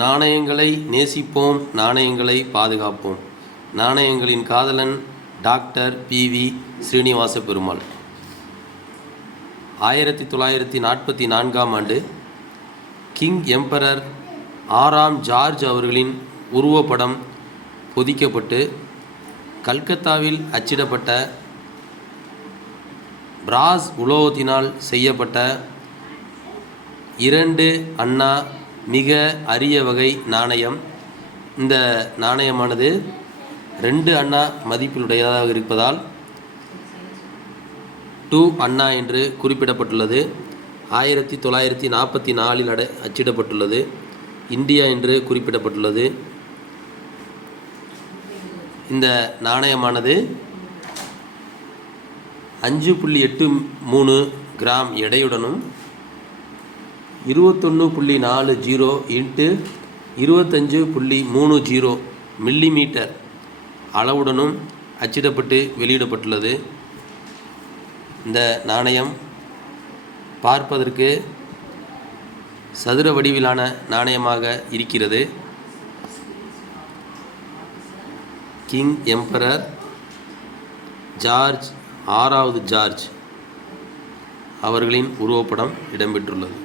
நாணயங்களை நேசிப்போம், நாணயங்களை பாதுகாப்போம். நாணயங்களின் காதலன் டாக்டர் பி.வி. ஸ்ரீனிவாச பெருமாள். 1944ஆம் ஆண்டு கிங் எம்பரர் 6ஆம் ஜார்ஜ் அவர்களின் உருவப்படம் பொதிக்கப்பட்டு கல்கத்தாவில் அச்சிடப்பட்ட பிராஸ் உலோகத்தினால் செய்யப்பட்ட 2 அண்ணா மிக அரிய வகை நாணயம். இந்த நாணயமானது 2 அண்ணா மதிப்பிலுடையதாக இருப்பதால் 2 அண்ணா என்று குறிப்பிடப்பட்டுள்ளது. 1944இல் அச்சிடப்பட்டுள்ளது. இந்தியா என்று குறிப்பிடப்பட்டுள்ளது. இந்த நாணயமானது 5.83 கிராம் எடையுடனும் 21.40 × 25.30 மில்லிமீட்டர் அளவுடனும் அச்சிடப்பட்டு வெளியிடப்பட்டுள்ளது. இந்த நாணயம் பார்ப்பதற்கு சதுர வடிவிலான நாணயமாக இருக்கிறது. கிங் எம்பரர் ஜார்ஜ் 6வது ஜார்ஜ் அவர்களின் உருவப்படம் இடம்பெற்றுள்ளது.